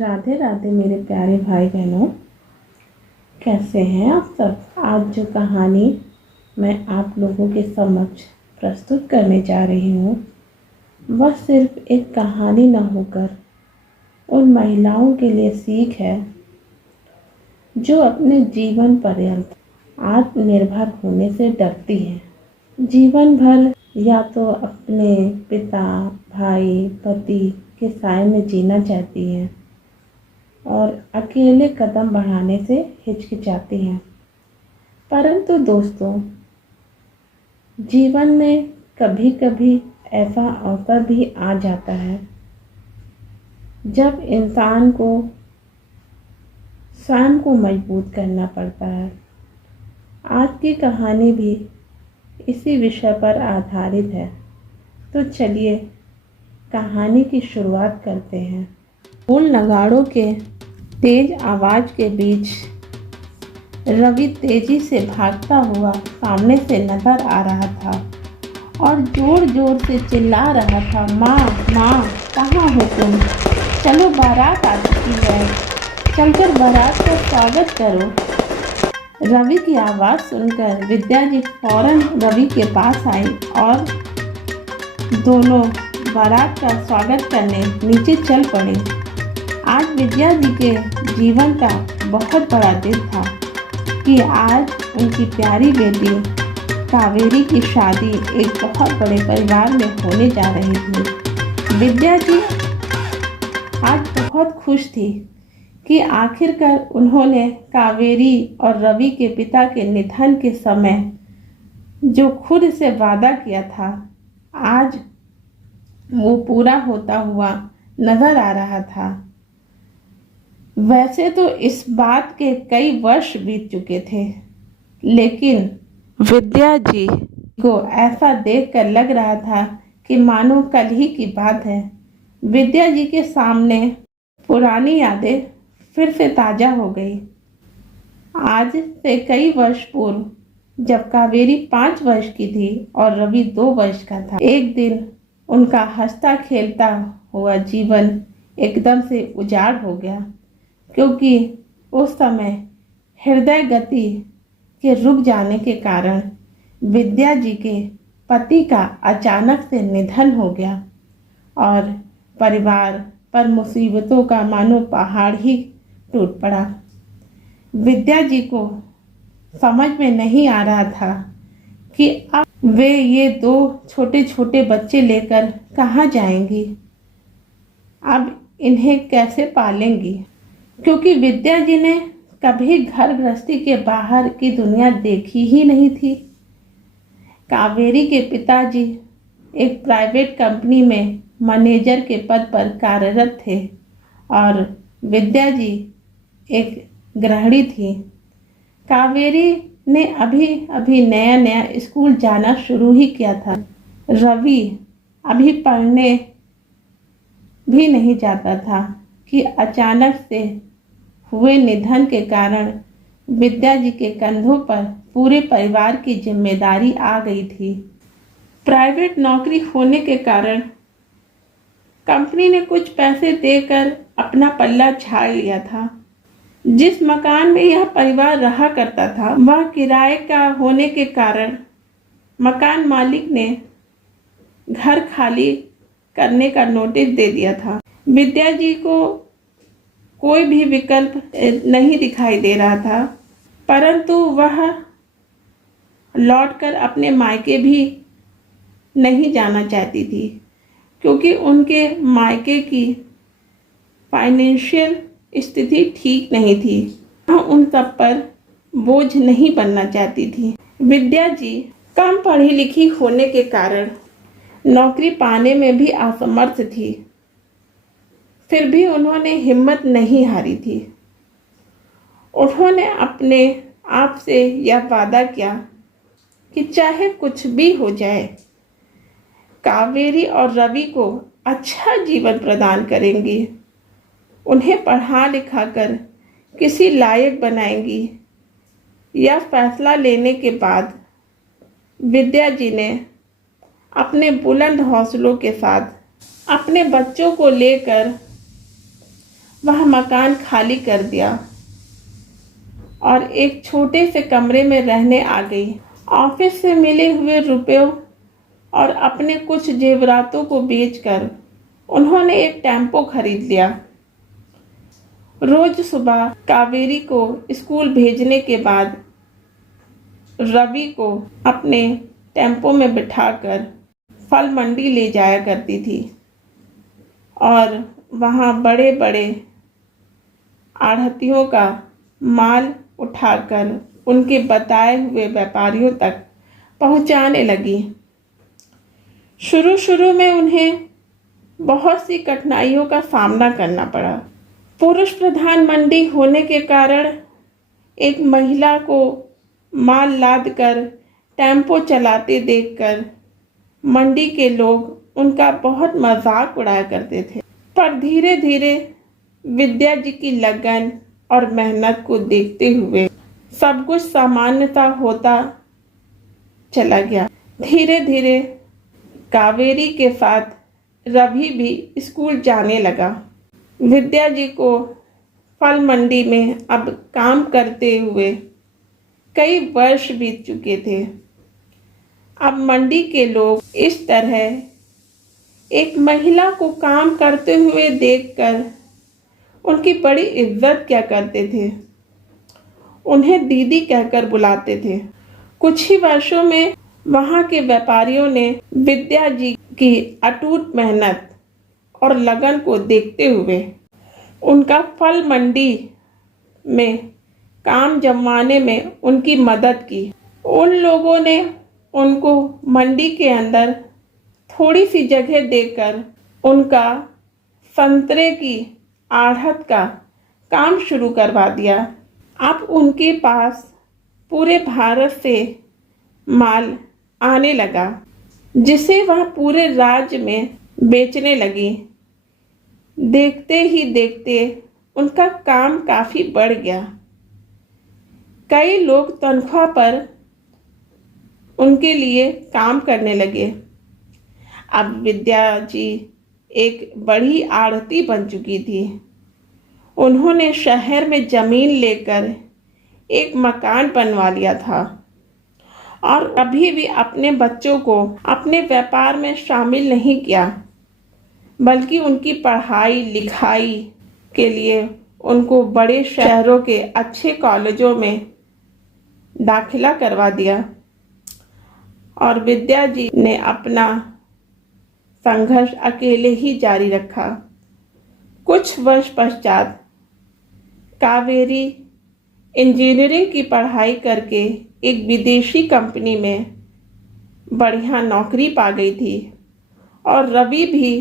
राधे राधे मेरे प्यारे भाई बहनों, कैसे हैं आप सब। आज जो कहानी मैं आप लोगों के समक्ष प्रस्तुत करने जा रही हूँ वह सिर्फ एक कहानी न होकर उन महिलाओं के लिए सीख है जो अपने जीवन पर्यंत आत्मनिर्भर होने से डरती हैं। जीवन भर या तो अपने पिता, भाई, पति के साए में जीना चाहती हैं और अकेले कदम बढ़ाने से हिचकिचाती हैं। परंतु दोस्तों, जीवन में कभी कभी ऐसा अवसर भी आ जाता है जब इंसान को स्वयं को मजबूत करना पड़ता है। आज की कहानी भी इसी विषय पर आधारित है। तो चलिए कहानी की शुरुआत करते हैं। ढोल नगाड़ों के तेज आवाज के बीच रवि तेजी से भागता हुआ सामने से नजर आ रहा था और जोर जोर से चिल्ला रहा था, माँ माँ कहाँ हो तुम? चलो बारात आ चुकी है, चलकर बारात का स्वागत करो। रवि की आवाज़ सुनकर विद्या जी फौरन रवि के पास आई और दोनों बारात का स्वागत करने नीचे चल पड़े। आज विद्या जी के जीवन का बहुत बड़ा दिन था कि आज उनकी प्यारी बेटी कावेरी की शादी एक बहुत बड़े परिवार में होने जा रही थी। विद्या जी आज बहुत खुश थी कि आखिरकार उन्होंने कावेरी और रवि के पिता के निधन के समय जो खुद से वादा किया था आज वो पूरा होता हुआ नजर आ रहा था। वैसे तो इस बात के कई वर्ष बीत चुके थे, लेकिन विद्या जी को ऐसा देखकर लग रहा था कि मानो कल ही की बात है। विद्या जी के सामने पुरानी यादें फिर से ताजा हो गई। आज से कई वर्ष पूर्व जब कावेरी 5 वर्ष की थी और रवि 2 वर्ष का था, एक दिन उनका हंसता खेलता हुआ जीवन एकदम से उजाड़ हो गया, क्योंकि उस समय हृदय गति के रुक जाने के कारण विद्या जी के पति का अचानक से निधन हो गया और परिवार पर मुसीबतों का मानो पहाड़ ही टूट पड़ा। विद्या जी को समझ में नहीं आ रहा था कि अब वे ये 2 छोटे छोटे बच्चे लेकर कहाँ जाएंगी, अब इन्हें कैसे पालेंगी, क्योंकि विद्या जी ने कभी घर गृहस्थी के बाहर की दुनिया देखी ही नहीं थी। कावेरी के पिताजी एक प्राइवेट कंपनी में मैनेजर के पद पर कार्यरत थे और विद्या जी एक गृहिणी थी। कावेरी ने अभी अभी नया नया स्कूल जाना शुरू ही किया था। रवि अभी पढ़ने भी नहीं जाता था कि अचानक से हुए निधन के कारण विद्या जी के कंधों पर पूरे परिवार की जिम्मेदारी आ गई थी। प्राइवेट नौकरी होने के कारण कंपनी ने कुछ पैसे देकर अपना पल्ला झाड़ लिया था। जिस मकान में यह परिवार रहा करता था वह किराए का होने के कारण मकान मालिक ने घर खाली करने का नोटिस दे दिया था। विद्या जी को कोई भी विकल्प नहीं दिखाई दे रहा था, परंतु वह लौटकर अपने मायके भी नहीं जाना चाहती थी, क्योंकि उनके मायके की फाइनेंशियल स्थिति ठीक नहीं थी। वह उन सब पर बोझ नहीं बनना चाहती थी। विद्या जी कम पढ़ी लिखी होने के कारण नौकरी पाने में भी असमर्थ थी, फिर भी उन्होंने हिम्मत नहीं हारी थी। उन्होंने अपने आप से यह वादा किया कि चाहे कुछ भी हो जाए कावेरी और रवि को अच्छा जीवन प्रदान करेंगी, उन्हें पढ़ा लिखा कर किसी लायक बनाएंगी। यह फैसला लेने के बाद विद्या जी ने अपने बुलंद हौसलों के साथ अपने बच्चों को लेकर वह मकान खाली कर दिया और एक छोटे से कमरे में रहने आ गई। ऑफिस से मिले हुए रुपयों और अपने कुछ जेवरातों को बेचकर उन्होंने एक टेम्पो खरीद लिया। रोज सुबह कावेरी को स्कूल भेजने के बाद रवि को अपने टेम्पो में बिठाकर फल मंडी ले जाया करती थी और वहाँ बड़े बड़े आढ़तियों का माल उठाकर उनके बताए हुए व्यापारियों तक पहुँचाने लगी। शुरू शुरू में उन्हें बहुत सी कठिनाइयों का सामना करना पड़ा। पुरुष प्रधान मंडी होने के कारण एक महिला को माल लाद कर टेम्पो चलाते देखकर मंडी के लोग उनका बहुत मजाक उड़ाया करते थे। पर धीरे धीरे विद्या जी की लगन और मेहनत को देखते हुए सब कुछ सामान्यता होता चला गया। धीरे धीरे कावेरी के साथ रवि भी स्कूल जाने लगा। विद्या जी को फल मंडी में अब काम करते हुए कई वर्ष बीत चुके थे। अब मंडी के लोग इस तरह एक महिला को काम करते हुए देखकर उनकी बड़ी इज्जत किया करते थे। उन्हें दीदी कहकर बुलाते थे। कुछ ही वर्षों में वहाँ के व्यापारियों ने विद्या जी की अटूट मेहनत और लगन को देखते हुए उनका फल मंडी में काम जमवाने में उनकी मदद की। उन लोगों ने उनको मंडी के अंदर थोड़ी सी जगह देकर उनका संतरे की आढ़त का काम शुरू करवा दिया। अब उनके पास पूरे भारत से माल आने लगा जिसे वह पूरे राज्य में बेचने लगी। देखते ही देखते उनका काम काफ़ी बढ़ गया। कई लोग तनख्वाह पर उनके लिए काम करने लगे। अब विद्या जी एक बड़ी आढ़ती बन चुकी थी। उन्होंने शहर में ज़मीन लेकर एक मकान बनवा लिया था और अभी भी अपने बच्चों को अपने व्यापार में शामिल नहीं किया, बल्कि उनकी पढ़ाई लिखाई के लिए उनको बड़े शहरों के अच्छे कॉलेजों में दाखिला करवा दिया। और विद्या जी ने अपना संघर्ष अकेले ही जारी रखा। कुछ वर्ष पश्चात कावेरी इंजीनियरिंग की पढ़ाई करके एक विदेशी कंपनी में बढ़िया नौकरी पा गई थी और रवि भी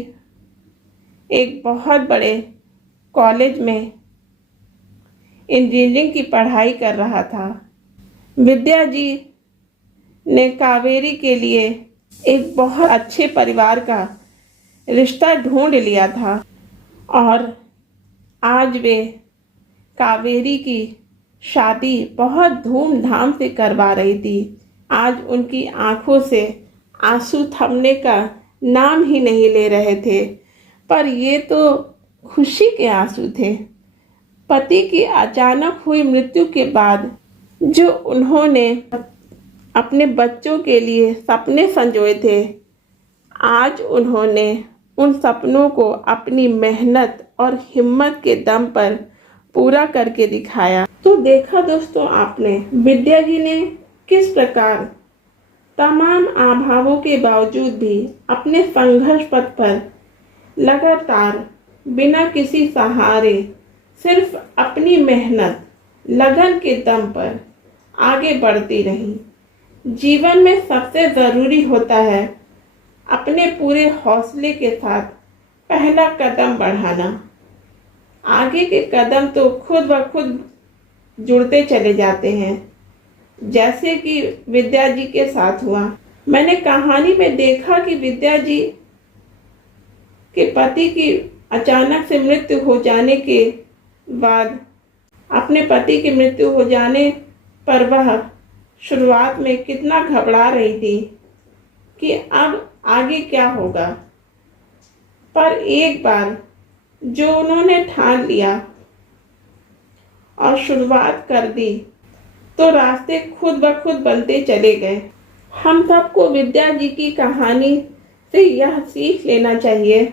एक बहुत बड़े कॉलेज में इंजीनियरिंग की पढ़ाई कर रहा था। विद्या जी ने कावेरी के लिए एक बहुत अच्छे परिवार का रिश्ता ढूंढ लिया था और आज वे कावेरी की शादी बहुत धूमधाम से करवा रही थी। आज उनकी आंखों से आंसू थमने का नाम ही नहीं ले रहे थे, पर ये तो खुशी के आंसू थे। पति की अचानक हुई मृत्यु के बाद जो उन्होंने अपने बच्चों के लिए सपने संजोए थे, आज उन्होंने उन सपनों को अपनी मेहनत और हिम्मत के दम पर पूरा करके दिखाया। तो देखा दोस्तों आपने विद्या जी ने किस प्रकार तमाम अभावों के बावजूद भी अपने संघर्ष पथ पर लगातार बिना किसी सहारे सिर्फ अपनी मेहनत लगन के दम पर आगे बढ़ती रही। जीवन में सबसे ज़रूरी होता है अपने पूरे हौसले के साथ पहला कदम बढ़ाना। आगे के कदम तो खुद ब खुद जुड़ते चले जाते हैं, जैसे कि विद्या जी के साथ हुआ। मैंने कहानी में देखा कि विद्या जी के पति की अचानक से मृत्यु हो जाने के बाद अपने पति की मृत्यु हो जाने पर वह शुरुआत में कितना घबरा रही थी कि अब आगे क्या होगा। पर एक बार जो उन्होंने ठान लिया और शुरुआत कर दी तो रास्ते खुद ब खुद बनते चले गए। हम सबको विद्या जी की कहानी से यह सीख लेना चाहिए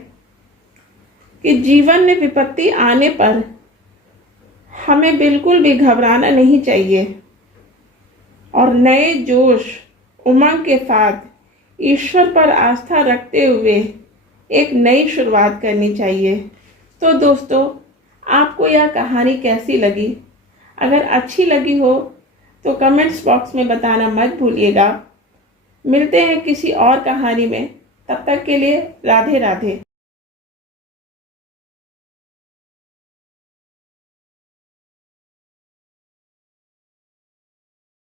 कि जीवन में विपत्ति आने पर हमें बिल्कुल भी घबराना नहीं चाहिए और नए जोश उमंग के साथ ईश्वर पर आस्था रखते हुए एक नई शुरुआत करनी चाहिए। तो दोस्तों, आपको यह कहानी कैसी लगी? अगर अच्छी लगी हो तो कमेंट्स बॉक्स में बताना मत भूलिएगा। मिलते हैं किसी और कहानी में, तब तक के लिए राधे राधे।